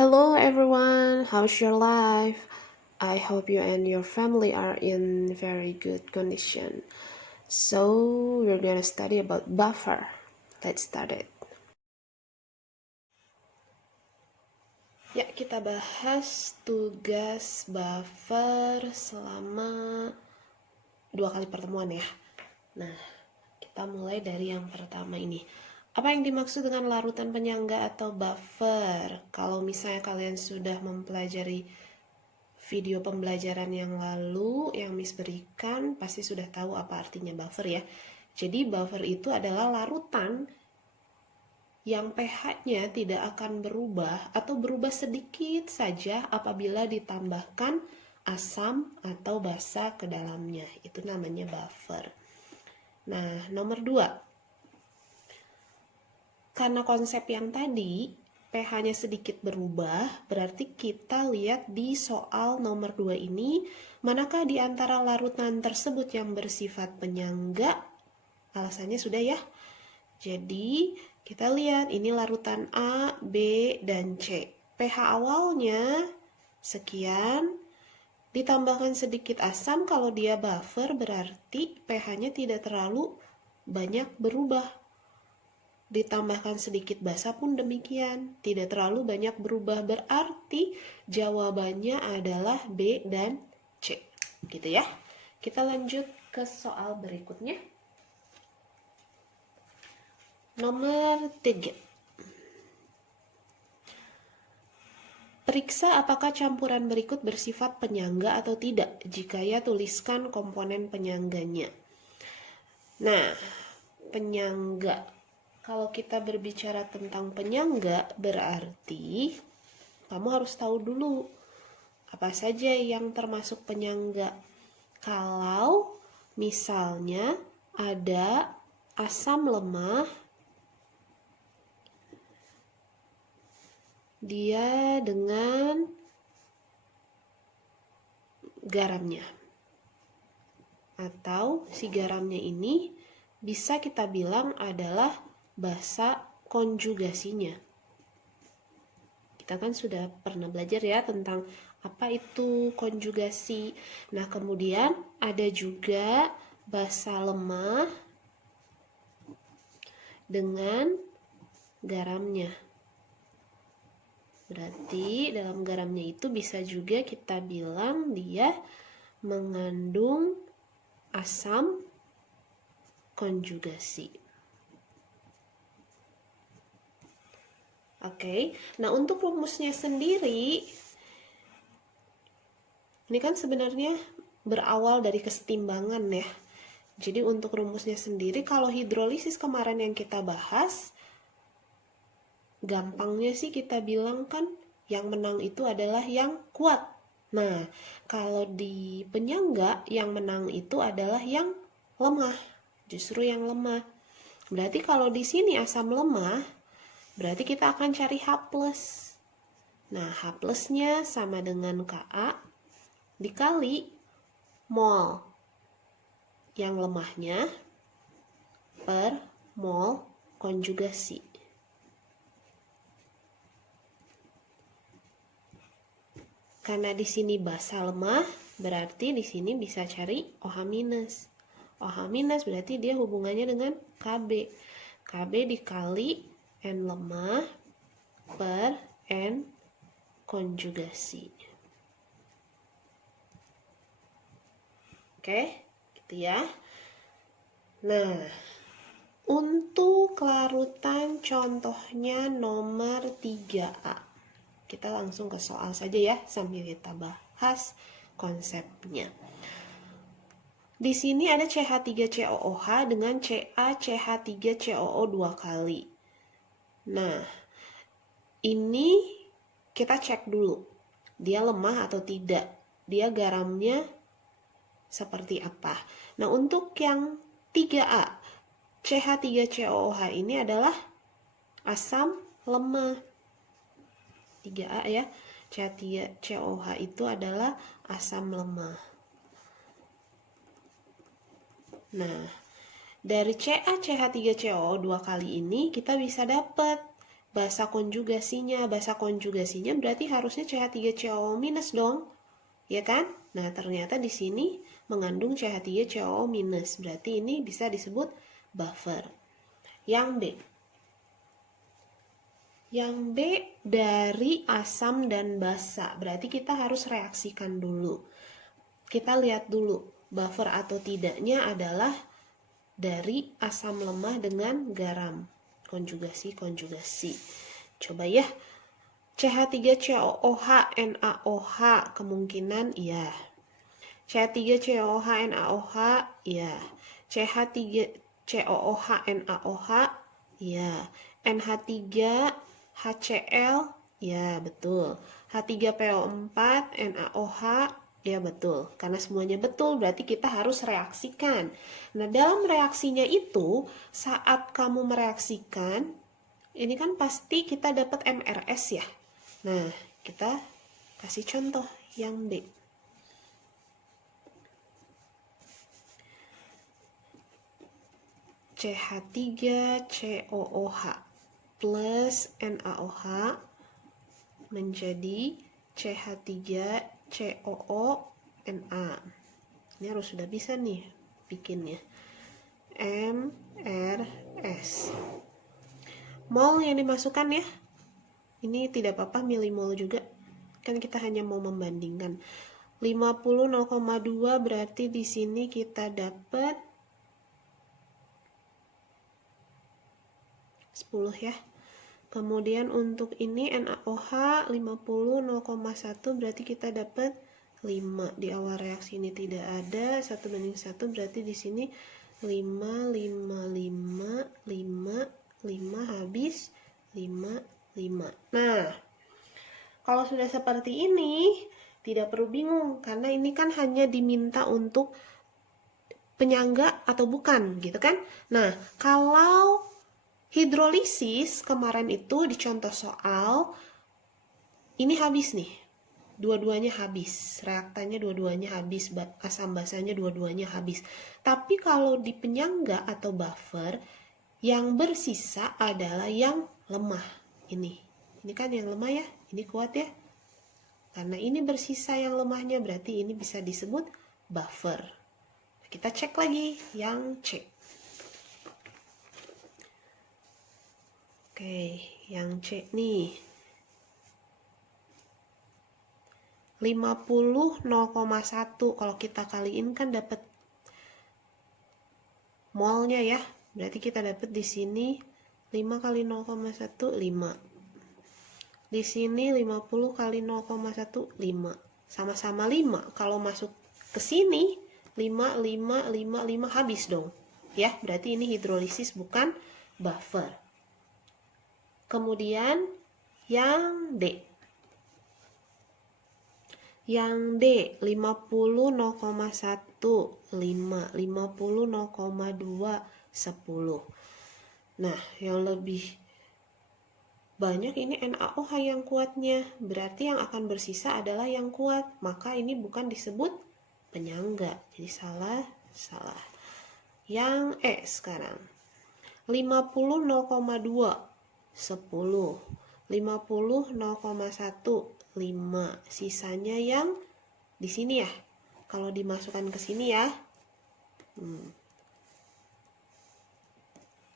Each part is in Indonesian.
Hello everyone, how's your life? I hope you and your family are in very good condition. So, we're gonna study about buffer. Let's start it. Ya, kita bahas tugas buffer selama 2 kali pertemuan ya. Nah, kita mulai dari yang pertama ini. Apa yang dimaksud dengan larutan penyangga atau buffer? Kalau misalnya kalian sudah mempelajari video pembelajaran yang lalu yang Miss berikan, pasti sudah tahu apa artinya buffer ya. Jadi buffer itu adalah larutan yang pH-nya tidak akan berubah atau berubah sedikit saja apabila ditambahkan asam atau basa ke dalamnya. Itu namanya buffer. Nah, nomor 2. Karena konsep yang tadi, pH-nya sedikit berubah, berarti kita lihat di soal nomor 2 ini, manakah di antara larutan tersebut yang bersifat penyangga? Alasannya sudah ya. Jadi, kita lihat ini larutan A, B, dan C. pH awalnya sekian, ditambahkan sedikit asam, kalau dia buffer berarti pH-nya tidak terlalu banyak berubah. Ditambahkan sedikit basa pun demikian, tidak terlalu banyak berubah, berarti jawabannya adalah B dan C. Gitu ya. Kita lanjut ke soal berikutnya. Nomor 3. Periksa apakah campuran berikut bersifat penyangga atau tidak. Jika ya, tuliskan komponen penyangganya. Nah, penyangga. Kalau kita berbicara tentang penyangga, berarti kamu harus tahu dulu apa saja yang termasuk penyangga. Kalau misalnya ada asam lemah, dia dengan garamnya. Atau si garamnya ini bisa kita bilang adalah basa konjugasinya. Kita kan sudah pernah belajar ya tentang apa itu konjugasi. Nah, kemudian ada juga basa lemah dengan garamnya. Berarti dalam garamnya itu bisa juga kita bilang dia mengandung asam konjugasi. Oke, nah untuk rumusnya sendiri, ini kan sebenarnya berawal dari kesetimbangan ya. Jadi untuk rumusnya sendiri, kalau hidrolisis kemarin yang kita bahas, gampangnya sih kita bilang kan yang menang itu adalah yang kuat. Nah, kalau di penyangga yang menang itu adalah yang lemah, justru yang lemah. Berarti kalau di sini asam lemah, berarti kita akan cari H+. Nah, H+-nya sama dengan Ka dikali mol yang lemahnya per mol konjugasi. Karena di sini basa lemah, berarti di sini bisa cari OH-. OH- berarti dia hubungannya dengan Kb. Kb dikali N lemah per N konjugasi. Oke, gitu ya. Nah, untuk larutan contohnya nomor 3A. Kita langsung ke soal saja ya, sambil kita bahas konsepnya. Di sini ada CH3COOH dengan CaCH3COO 2 kali. Nah, ini kita cek dulu. Dia lemah atau tidak? Dia garamnya seperti apa? Nah, untuk yang 3A, CH3COOH ini adalah asam lemah. 3A ya, CH3COOH itu adalah asam lemah. Nah, dari CaCH3COO 2 kali ini kita bisa dapat basa konjugasinya. Basa konjugasinya berarti harusnya CH3COO minus dong, ya kan? Nah, ternyata di sini mengandung CH3COO minus. Berarti ini bisa disebut buffer. Yang B. Yang B dari asam dan basa. Berarti kita harus reaksikan dulu. Kita lihat dulu buffer atau tidaknya adalah dari asam lemah dengan garam. Konjugasi. Coba ya. CH3COOH NaOH kemungkinan iya. CH3COOH NaOH iya. CH3COOH NaOH iya. NH3 HCl, ya betul. H3PO4, NaOH, ya betul. Karena semuanya betul, berarti kita harus reaksikan. Nah, dalam reaksinya itu, saat kamu mereaksikan, ini kan pasti kita dapat MRS ya. Nah, kita kasih contoh yang B. CH3COOH plus NaOH menjadi CH3COO-Na. Ini harus sudah bisa nih bikinnya. MRS. Mol yang dimasukkan ya. Ini tidak apa-apa milimol juga. Kan kita hanya mau membandingkan. 50,02 berarti di sini kita dapat 10 ya. Kemudian untuk ini NaOH 50,01 berarti kita dapat 5. Di awal reaksi ini tidak ada 1:1 berarti di sini 5 habis 5. Nah, kalau sudah seperti ini tidak perlu bingung karena ini kan hanya diminta untuk penyangga atau bukan gitu kan. Nah, kalau hidrolisis kemarin itu di contoh soal ini habis nih, dua-duanya habis, reaktannya dua-duanya habis, asam basanya dua-duanya habis. Tapi kalau di penyangga atau buffer yang bersisa adalah yang lemah. Ini kan yang lemah ya, ini kuat ya. Karena ini bersisa yang lemahnya berarti ini bisa disebut buffer. Kita cek lagi yang C. Oke, yang C nih 50,01 kalau kita kaliin kan dapat molnya ya. Berarti kita dapat di sini 5 kali 0,1 5. Di sini 50 kali 0,1 5. Sama-sama 5. Kalau masuk ke sini 5 habis dong. Ya, berarti ini hidrolisis bukan buffer. Kemudian yang D. Yang D 50,01 5, 50,02 10. Nah, yang lebih banyak ini NaOH yang kuatnya. Berarti yang akan bersisa adalah yang kuat. Maka ini bukan disebut penyangga. Jadi salah. Yang E sekarang. 50,02 10, 50 0,1 5. Sisanya yang di sini ya. Kalau dimasukkan ke sini ya.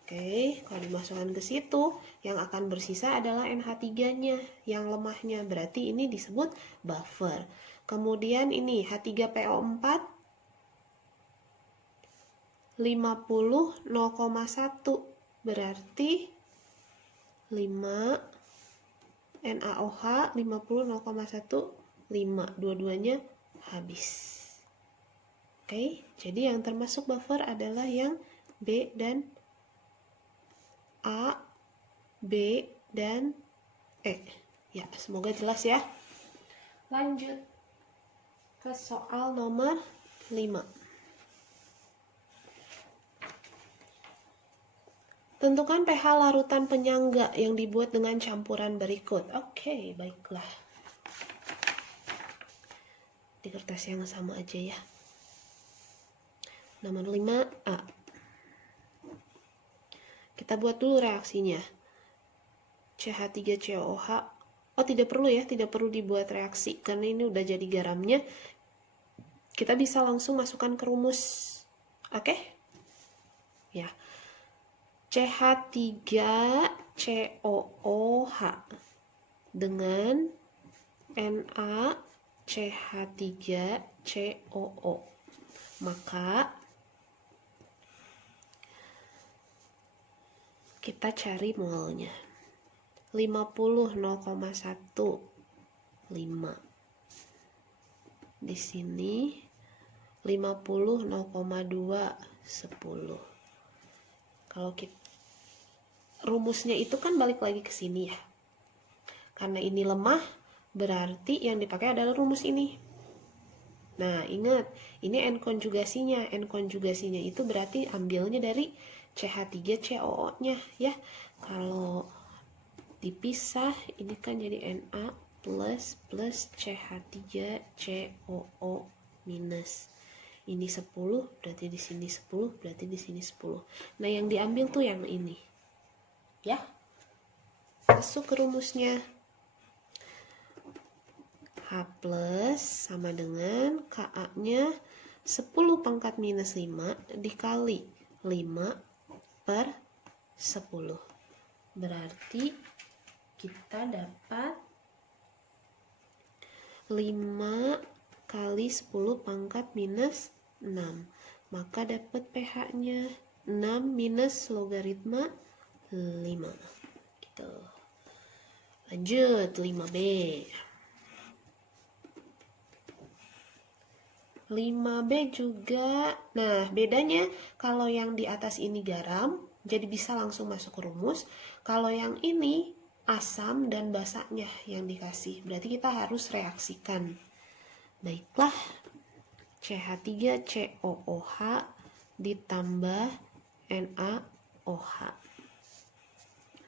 Oke, kalau dimasukkan ke situ, yang akan bersisa adalah NH3-nya, yang lemahnya. Berarti ini disebut buffer. Kemudian ini H3PO4 50 0,1 berarti 5 NaOH 50 0,1 5. Dua-duanya habis. Oke, jadi yang termasuk buffer adalah yang B dan A, B, dan E. Ya, semoga jelas ya. Lanjut ke soal nomor 5. Tentukan pH larutan penyangga yang dibuat dengan campuran berikut. Oke, baiklah. Di kertas yang sama aja ya. Nomor 5A. Kita buat dulu reaksinya. CH3COOH. Oh, tidak perlu ya, tidak perlu dibuat reaksi karena ini udah jadi garamnya. Kita bisa langsung masukkan ke rumus. Oke? Ya. CH3COOH dengan NaCH3COO. Maka kita cari molnya. 50 0,1 5. Di sini 50 0,2 10. Kalau kita rumusnya itu kan balik lagi ke sini ya. Karena ini lemah, berarti yang dipakai adalah rumus ini. Nah, ingat, ini N konjugasinya. N konjugasinya itu berarti ambilnya dari CH3COO-nya ya. Kalau dipisah, ini kan jadi Na plus CH3COO minus. Ini 10, berarti di sini 10, berarti di sini 10. Nah, yang diambil tuh yang ini. Ya. Masuk ke rumusnya. H plus sama dengan Ka-nya 10 pangkat minus 5 dikali 5 per 10. Berarti kita dapat 5 kali 10 pangkat minus 6. Maka dapat pH-nya 6 minus logaritma 5. Gitu. Lanjut 5B. 5B juga. Nah, bedanya kalau yang di atas ini garam, jadi bisa langsung masuk ke rumus. Kalau yang ini asam dan basanya yang dikasih, berarti kita harus reaksikan. Baiklah, CH3COOH ditambah NaOH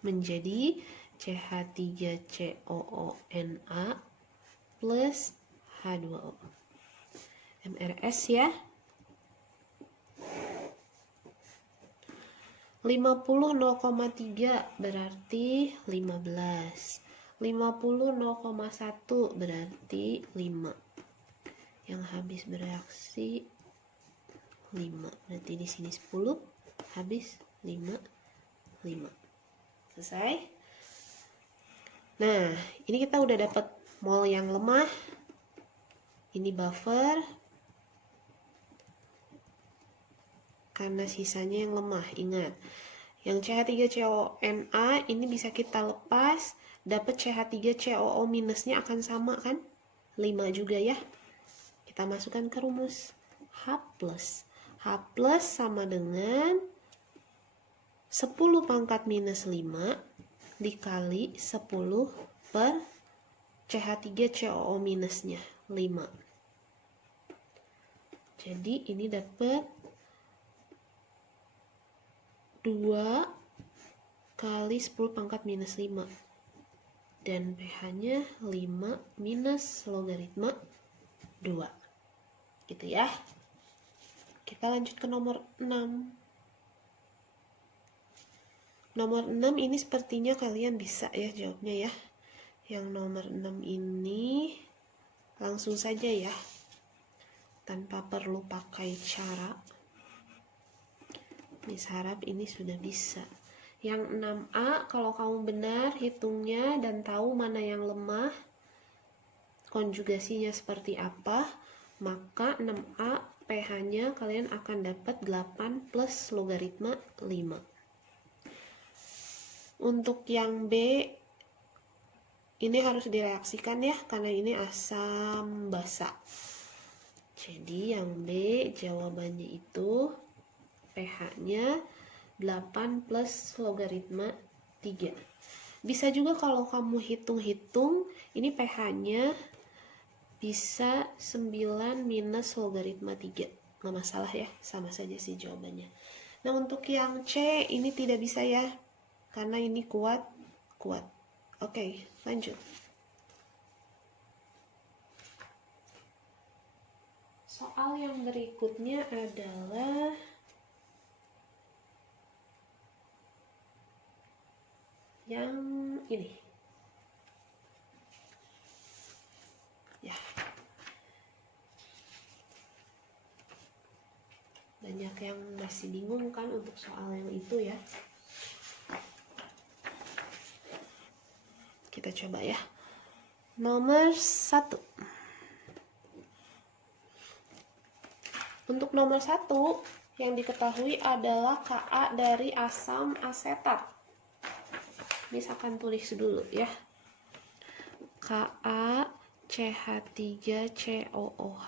menjadi CH3COONa plus H2O. MRS ya. 50 0,3 berarti 15. 50 0,1 berarti 5. Yang habis bereaksi 5. Berarti di sini 10, habis 5, 5. Selesai? Nah, ini kita udah dapat mol yang lemah. Ini buffer. Karena sisanya yang lemah, ingat. Yang CH3CONa ini bisa kita lepas, dapat CH3COO minusnya akan sama kan? 5 juga ya. Kita masukkan ke rumus. H plus. H plus sama dengan 10 pangkat minus 5 dikali 10 per CH3COO minusnya 5. Jadi ini dapat 2 kali 10 pangkat minus 5 dan pH-nya 5 minus logaritma 2 gitu ya. Kita lanjut ke nomor 6. Nomor 6 ini sepertinya kalian bisa ya jawabnya ya. Yang nomor 6 ini langsung saja ya, tanpa perlu pakai cara. Miss harap ini sudah bisa. Yang 6A, kalau kamu benar hitungnya dan tahu mana yang lemah, konjugasinya seperti apa, maka 6A pH-nya kalian akan dapat 8 plus logaritma 5. Untuk yang B, ini harus direaksikan ya, karena ini asam basa. Jadi yang B jawabannya itu pH-nya 8 plus logaritma 3. Bisa juga kalau kamu hitung-hitung, ini pH-nya bisa 9 minus logaritma 3. Nggak masalah ya, sama saja sih jawabannya. Nah, untuk yang C ini tidak bisa ya, karena ini kuat. Oke, lanjut. Soal yang berikutnya adalah yang ini. Ya. Banyak yang masih bingung kan untuk soal yang itu ya. Kita coba ya. Nomor 1. Untuk nomor 1 yang diketahui adalah Ka dari asam asetat. Misalkan tulis dulu ya. Ka CH3COOH.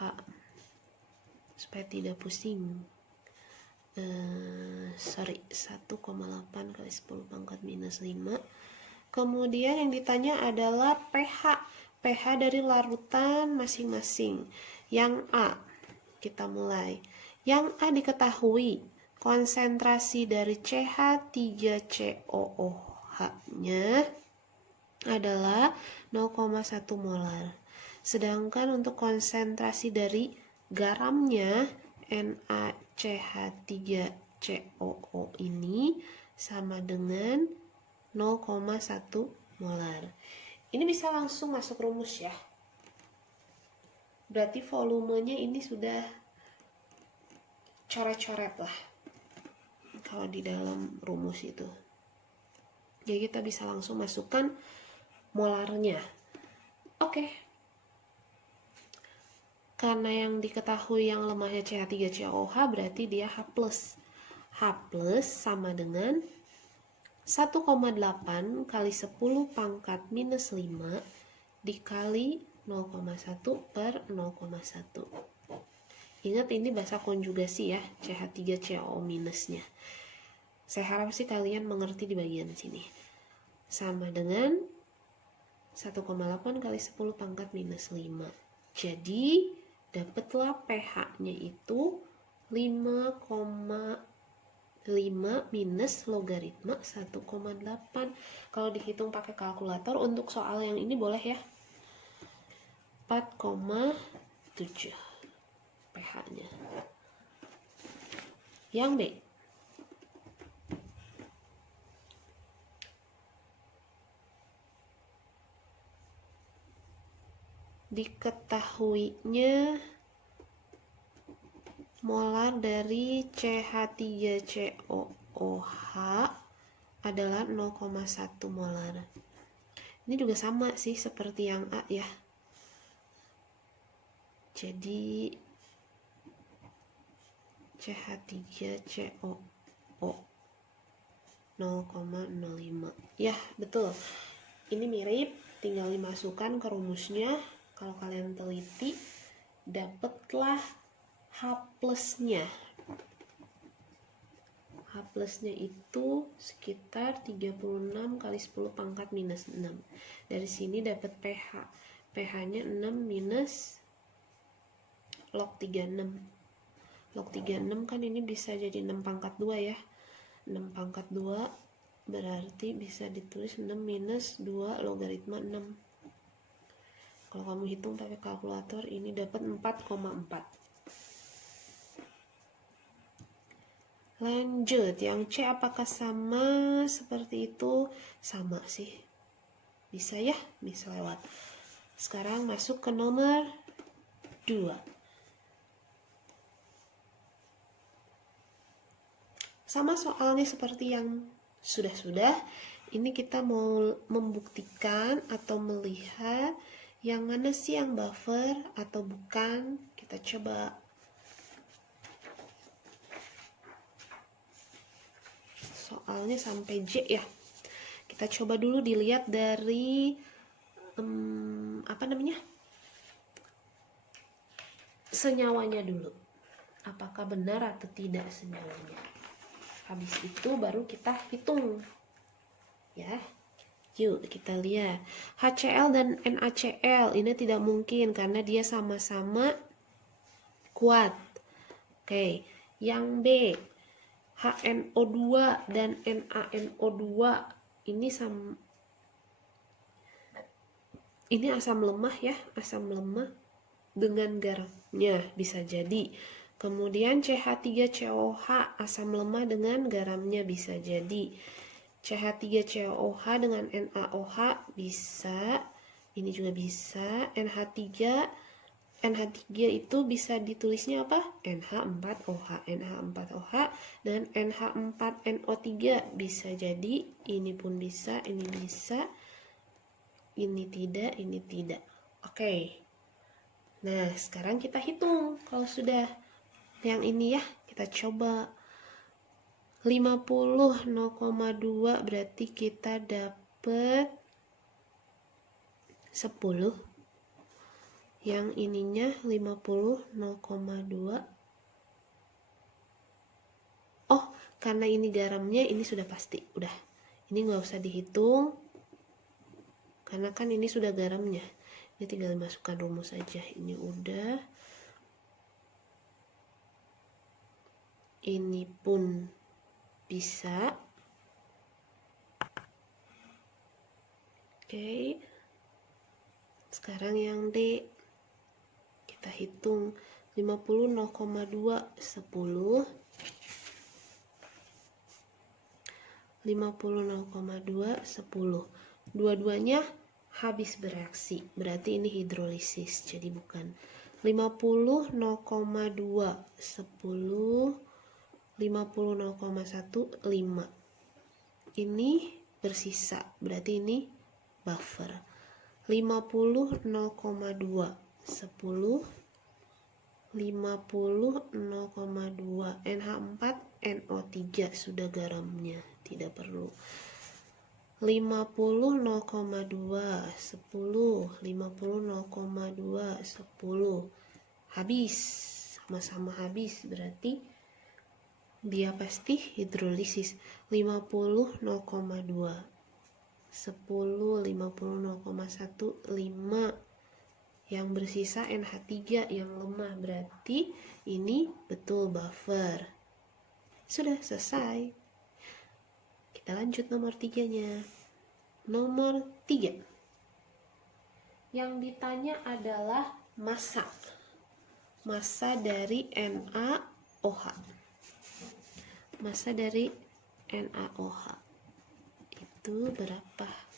Supaya tidak pusing. 1,8 kali 10 pangkat minus 5. Kemudian yang ditanya adalah pH. pH dari larutan masing-masing. Yang A. Kita mulai. Yang A diketahui konsentrasi dari CH3COOH-nya adalah 0,1 molar. Sedangkan untuk konsentrasi dari garamnya NaCH3COO ini sama dengan 0,1 molar. Ini bisa langsung masuk rumus ya. Berarti volumenya ini sudah coret-coret lah kalau di dalam rumus itu. Jadi kita bisa langsung masukkan molarnya. Oke. Karena yang diketahui yang lemahnya CH3COOH berarti dia H+. H+ sama dengan 1,8 kali 10 pangkat minus 5 dikali 0,1 per 0,1. Ingat ini bahasa konjugasi ya, CH3COO minusnya. Saya harap sih kalian mengerti di bagian sini. Sama dengan 1,8 kali 10 pangkat minus 5. Jadi dapatlah pH-nya itu 5,5 minus logaritma 1,8. Kalau dihitung pakai kalkulator untuk soal yang ini boleh ya. 4,7 pH-nya. Yang B. Diketahuinya molar dari CH3COOH adalah 0,1 molar. Ini juga sama sih seperti yang A ya. Jadi CH3COO 0,05. Ya, betul. Ini mirip, tinggal dimasukkan ke rumusnya. Kalau kalian teliti, dapatlah H+-nya. H+-nya itu sekitar 36 kali 10 pangkat minus 6. Dari sini dapat pH. pH-nya 6 minus log 36. Log 36 kan ini bisa jadi 6 pangkat 2 ya. 6 pangkat 2 berarti bisa ditulis 6 minus 2 logaritma 6. Kalau kamu hitung pakai kalkulator ini dapat 4,4. Lanjut, yang C apakah sama seperti itu? Sama sih. Bisa ya, bisa lewat. Sekarang masuk ke nomor 2. Sama soalnya seperti yang sudah-sudah. Ini kita mau membuktikan atau melihat yang mana sih yang buffer atau bukan. Kita coba. Soalnya sampai J ya. Kita coba dulu dilihat dari senyawanya dulu. Apakah benar atau tidak senyawanya. Habis itu baru kita hitung. Ya. Yuk kita lihat. HCl dan NaCl ini tidak mungkin karena dia sama-sama kuat. Oke, yang B. HNO2 dan NaNO2 ini asam lemah ya, asam lemah dengan garamnya bisa jadi. Kemudian CH3COH asam lemah dengan garamnya bisa jadi. CH3COOH dengan NaOH bisa, ini juga bisa. NH3 itu bisa ditulisnya apa? NH4OH. NH4OH dan NH4NO3 bisa jadi, ini pun bisa, ini bisa, ini tidak, ini tidak. Oke. Nah, sekarang kita hitung kalau sudah yang ini ya, kita coba. 50 0,2 berarti kita dapat 10. Yang ininya 50 0,2. Oh, karena ini garamnya, ini sudah pasti. Udah, ini nggak usah dihitung. Karena kan ini sudah garamnya. Ini tinggal masukkan rumus aja. Ini udah. Ini pun bisa. Oke. Sekarang yang D. Kita hitung 50 0,2 10. 50 0,2 10. Dua-duanya habis bereaksi. Berarti ini hidrolisis. Jadi bukan 50 0,2 10. 50 0,1 5. Ini bersisa. Berarti ini buffer. 50 0,2 10. 50 0,2 NH4 NO3 sudah garamnya, tidak perlu. 50 0,2 10. 50 0,2 10. Habis, sama-sama habis, berarti dia pasti hidrolisis. 50 0,2 10. 50 0,1 5. Yang bersisa NH3 yang lemah, berarti ini betul buffer. Sudah selesai. Kita lanjut nomor 3-nya. Nomor 3. Yang ditanya adalah massa. Massa dari NaOH. Massa dari NaOH itu berapa?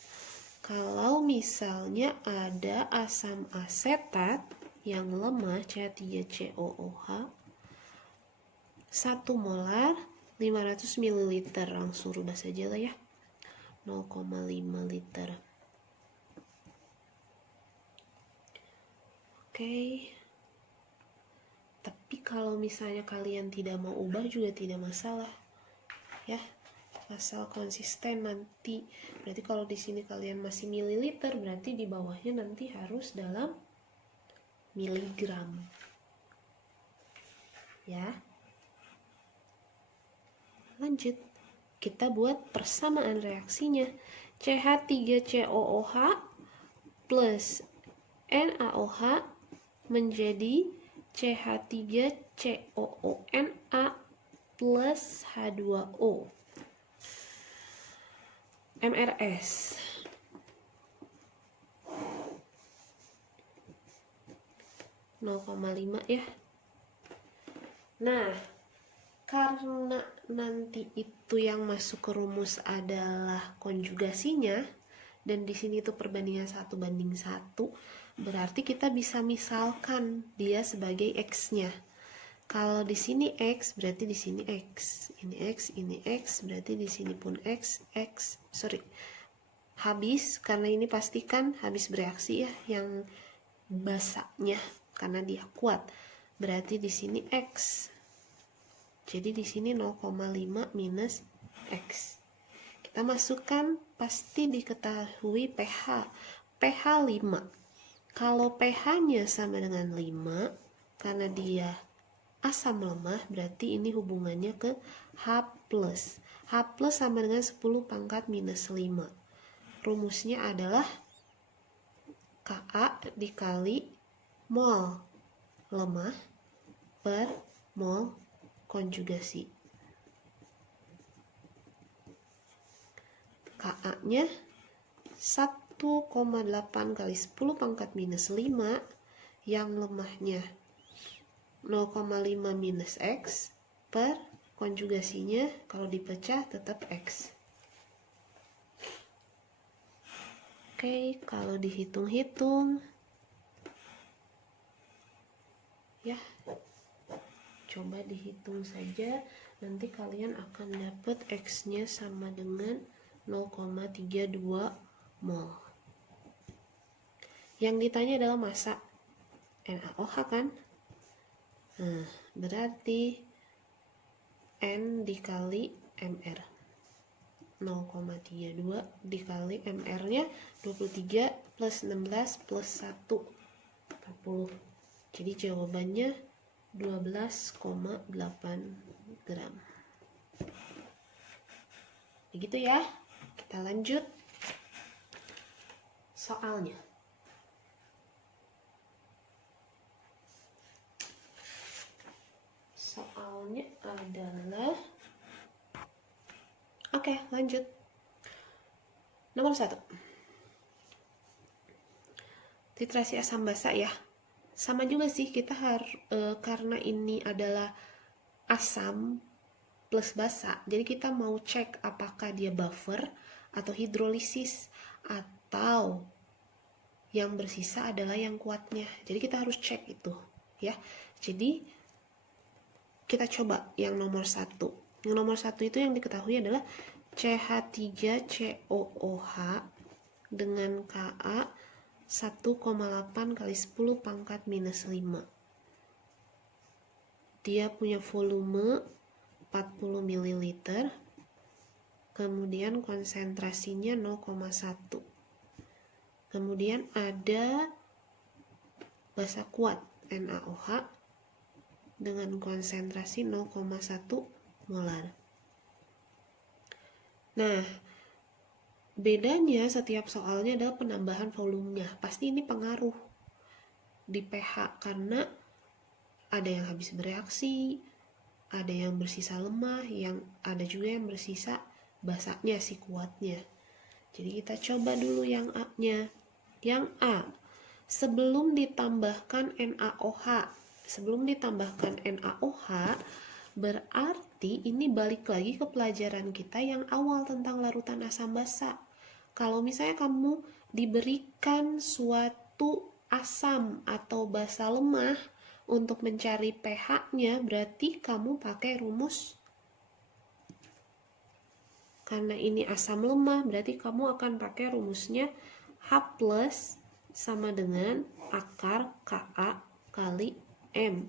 Kalau misalnya ada asam asetat yang lemah CH3COOH 1 molar 500 ml, langsung rubah saja lah ya, 0,5 liter. Oke. Tapi kalau misalnya kalian tidak mau ubah juga tidak masalah ya, asal konsisten nanti. Berarti kalau di sini kalian masih mililiter, berarti di bawahnya nanti harus dalam miligram. Ya. Lanjut. Kita buat persamaan reaksinya. CH3COOH plus NaOH menjadi CH3COONA plus H2O. MRS. (0,5) ya. Nah, karena nanti itu yang masuk ke rumus adalah konjugasinya, dan di sini itu perbandingan 1:1, berarti kita bisa misalkan dia sebagai X-nya. Kalau di sini X, berarti di sini X. Ini X, ini X, berarti di sini pun X, habis, karena ini pastikan habis bereaksi ya, yang basahnya, karena dia kuat. Berarti di sini X. Jadi di sini 0,5 minus X. Kita masukkan, pasti diketahui pH. pH 5. Kalau pH-nya sama dengan 5, karena dia asam lemah, berarti ini hubungannya ke H+. H+ sama dengan 10 pangkat minus 5. Rumusnya adalah Ka dikali mol lemah per mol konjugasi. Ka-nya 1,8 kali 10 pangkat minus 5, yang lemahnya 0,5 minus X per konjugasinya, kalau dipecah tetap X. Oke, kalau dihitung-hitung ya, coba dihitung saja, nanti kalian akan dapat X-nya sama dengan 0,32 mol. Yang ditanya adalah massa NaOH kan? Nah, berarti N dikali MR. 0,32 dikali MR-nya 23 plus 16 plus 1, 40. Jadi jawabannya 12,8 gram. Begitu ya. Kita lanjut soalnya. Soalnya adalah, oke, lanjut. Nomor 1. Titrasi asam basa ya. Sama juga sih, kita karena ini adalah asam plus basa, jadi kita mau cek apakah dia buffer atau hidrolisis, atau yang bersisa adalah yang kuatnya. Jadi kita harus cek itu ya. Jadi kita coba yang nomor 1. Yang nomor 1 itu yang diketahui adalah CH3COOH dengan Ka 1,8 kali 10 pangkat minus 5. Dia punya volume 40 ml, kemudian konsentrasinya 0,1. Kemudian ada basa kuat NaOH dengan konsentrasi 0,1 molar. Nah, bedanya setiap soalnya adalah penambahan volumenya. Pasti ini pengaruh di pH karena ada yang habis bereaksi, ada yang bersisa lemah, yang ada juga yang bersisa basanya si kuatnya. Jadi kita coba dulu yang A-nya. Yang A, sebelum ditambahkan NaOH. Sebelum ditambahkan NaOH, berarti ini balik lagi ke pelajaran kita yang awal tentang larutan asam basa. Kalau misalnya kamu diberikan suatu asam atau basa lemah untuk mencari pH-nya, berarti kamu pakai rumus. Karena ini asam lemah, berarti kamu akan pakai rumusnya H plus sama dengan akar Ka kali M.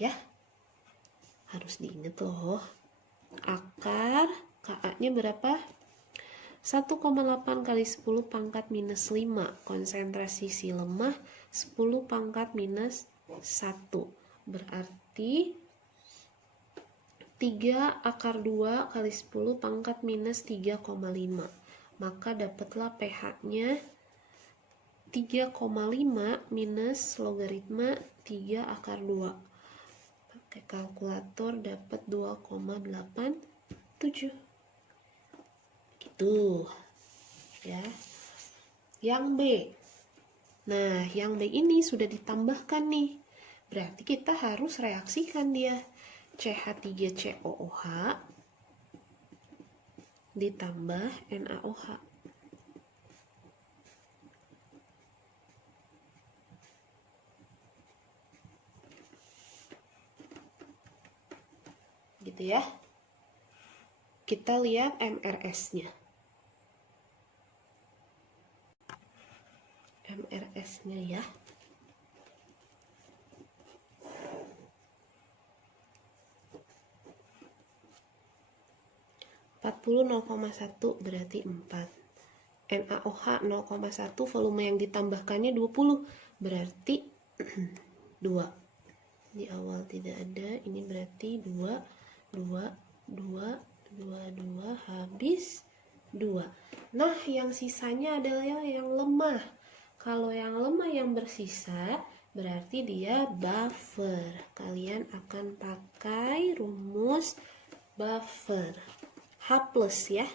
Ya, harus diingat loh. Akar Ka-nya berapa? 1,8 kali 10 pangkat minus 5. Konsentrasi si lemah 10 pangkat minus 1. Berarti 3 akar 2 kali 10 pangkat minus 3,5. Maka dapatlah pH-nya 3,5 minus logaritma 3 akar 2. Pakai kalkulator dapat 2,87. Gitu. Ya. Yang B. Nah, yang B ini sudah ditambahkan nih. Berarti kita harus reaksikan dia. CH3COOH ditambah NaOH. Gitu ya. Kita lihat MRS-nya. MRS-nya ya. (40 0,1 berarti 4. NaOH 0,1 volume yang ditambahkannya 20 berarti 2. Di awal tidak ada, ini berarti 2 habis 2. Nah, yang sisanya adalah yang lemah. Kalau yang lemah yang bersisa berarti dia buffer. Kalian akan pakai rumus buffer. H plus ya.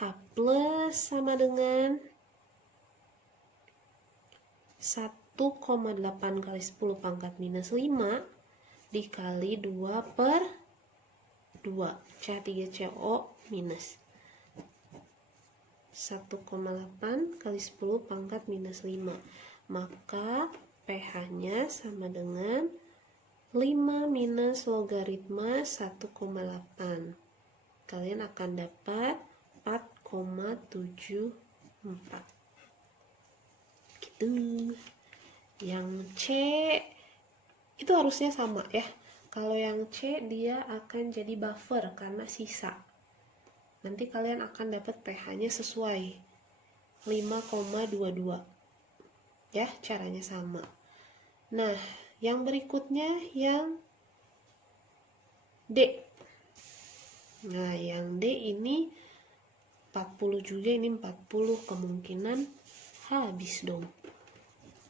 H plus sama dengan 1,8 kali 10 pangkat minus 5 dikali 2 per 2. CH3CO minus. 1,8 kali 10 pangkat minus 5. Maka pH-nya sama dengan 5 minus logaritma 1,8. Kalian akan dapat 4,74. Gitu. Yang C itu harusnya sama ya. Kalau yang C dia akan jadi buffer karena sisa. Nanti kalian akan dapat pH-nya sesuai 5,22. Ya, caranya sama. Nah, yang berikutnya yang D. Nah, yang D ini 40 juga, ini 40, kemungkinan habis dong.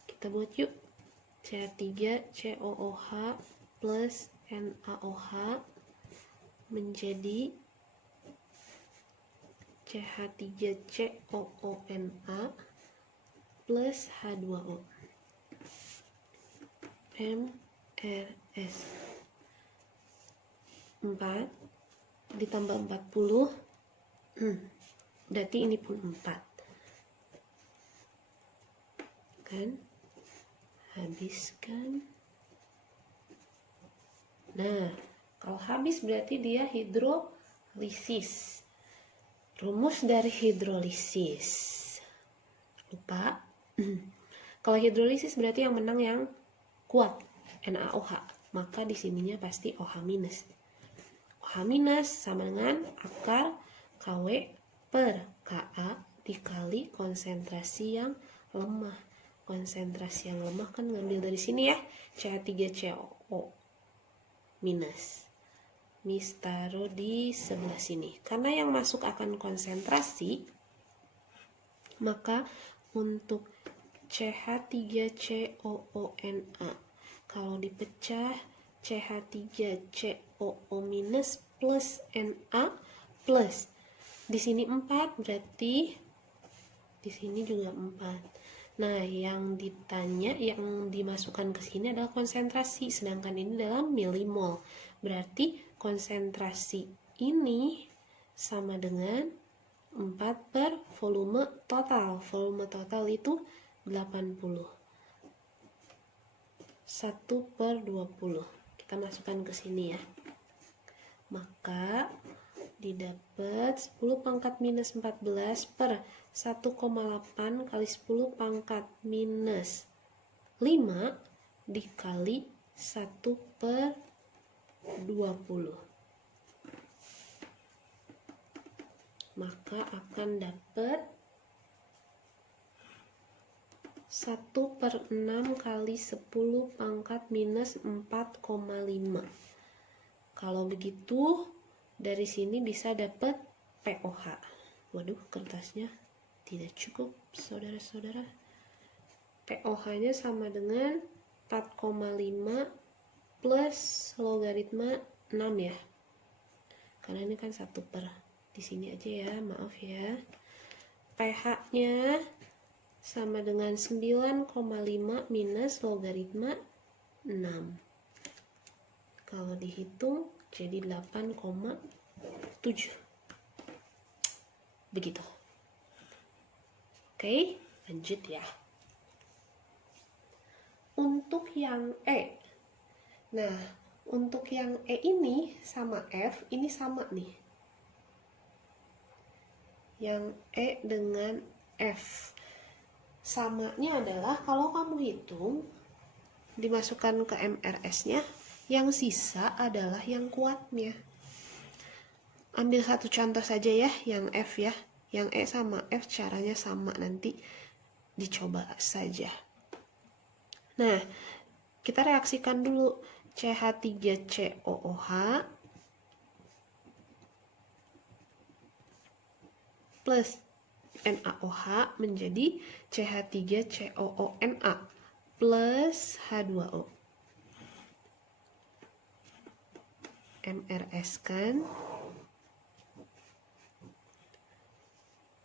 Kita buat yuk. CH3 COOH plus NaOH menjadi CH3COONa plus H2O. MRS 4 ditambah 40, berarti ini pun 4 kan, habiskan. Nah, kalau habis berarti dia hidrolisis. Rumus dari hidrolisis, lupa. Kalau hidrolisis berarti yang menang yang kuat, NaOH. Maka di sininya pasti OH minus. OH minus sama dengan akar KW per Ka dikali konsentrasi yang lemah. Konsentrasi yang lemah kan ngambil dari sini ya, CH3COO minus. Mis taruh di sebelah sini. Karena yang masuk akan konsentrasi, maka untuk CH3COONa kalau dipecah CH3COO minus plus Na plus di sini 4, berarti di sini juga 4. Nah, yang ditanya, yang dimasukkan ke sini adalah konsentrasi, sedangkan ini dalam milimol. Berarti konsentrasi ini sama dengan 4 per volume total. Volume total itu 80. 1 per 20. Kita masukkan ke sini ya. Maka didapat 10 pangkat minus 14 per 1,8 kali 10 pangkat minus 5 dikali 1 per 20. Maka akan dapat 1 per 6 kali 10 pangkat minus 4,5. Kalau begitu dari sini bisa dapat POH. Waduh, kertasnya tidak cukup, saudara-saudara. POH-nya sama dengan 4,5 plus logaritma 6 ya. Karena ini kan 1 per. Di sini aja ya, maaf ya. pH-nya sama dengan 9,5 minus logaritma 6. Kalau dihitung jadi 8,7. Begitu. Oke, lanjut ya. Untuk yang E. Nah, untuk yang E ini sama F, ini sama nih. Yang E dengan F. Samanya adalah kalau kamu hitung, dimasukkan ke MRS-nya, yang sisa adalah yang kuatnya. Ambil satu contoh saja ya, yang F ya. Yang E sama F caranya sama, nanti dicoba saja. Nah, kita reaksikan dulu. CH3COOH plus NaOH menjadi CH3COONa plus H2O. MRS kan.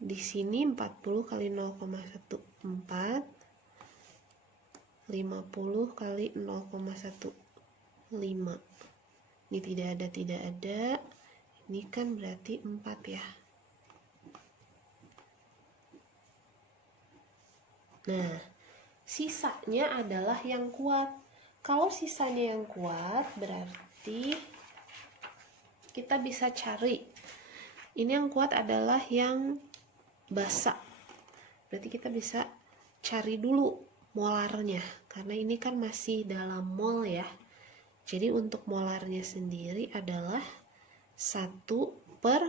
Di sini 40 kali 0,14, 50 kali 0,15. Ini tidak ada. Ini kan berarti 4 ya. Nah, sisanya adalah yang kuat. Kalau sisanya yang kuat, berarti kita bisa cari. Ini yang kuat adalah yang basa. Berarti kita bisa cari dulu molarnya. Karena ini kan masih dalam mol ya. Jadi untuk molarnya sendiri adalah 1 per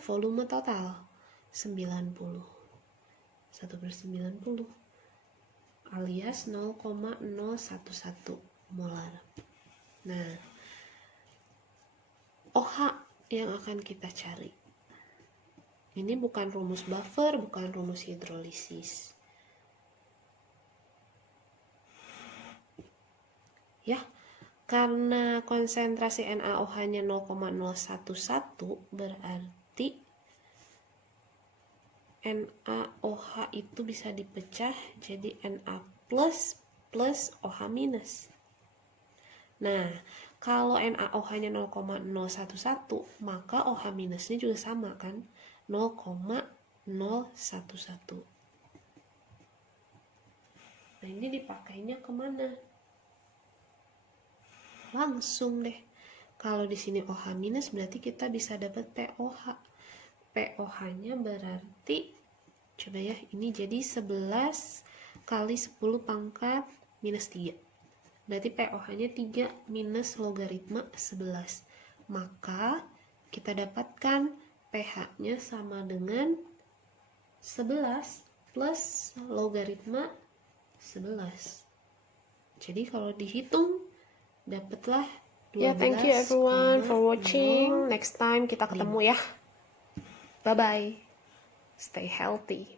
volume total 90. 1 per 90 alias 0,011 molar. Nah, OH yang akan kita cari. Ini bukan rumus buffer, bukan rumus hidrolisis. Ya, karena konsentrasi NaOH-nya 0,011 berarti NaOH itu bisa dipecah jadi Na plus plus OH minus. Nah, kalau NaOH-nya 0,011, maka OH minusnya juga sama kan? 0,011. Nah, ini dipakainya kemana? Langsung deh. Kalau di sini OH minus berarti kita bisa dapat POH. POH-nya berarti, coba ya, ini jadi 11 kali 10 pangkat minus 3. Berarti POH-nya 3 minus logaritma 11. Maka kita dapatkan pH-nya sama dengan 11 plus logaritma 11. Jadi kalau dihitung, dapatlah 12. Yeah, thank you everyone for watching. Next time kita ketemu ya. Bye-bye. Stay healthy.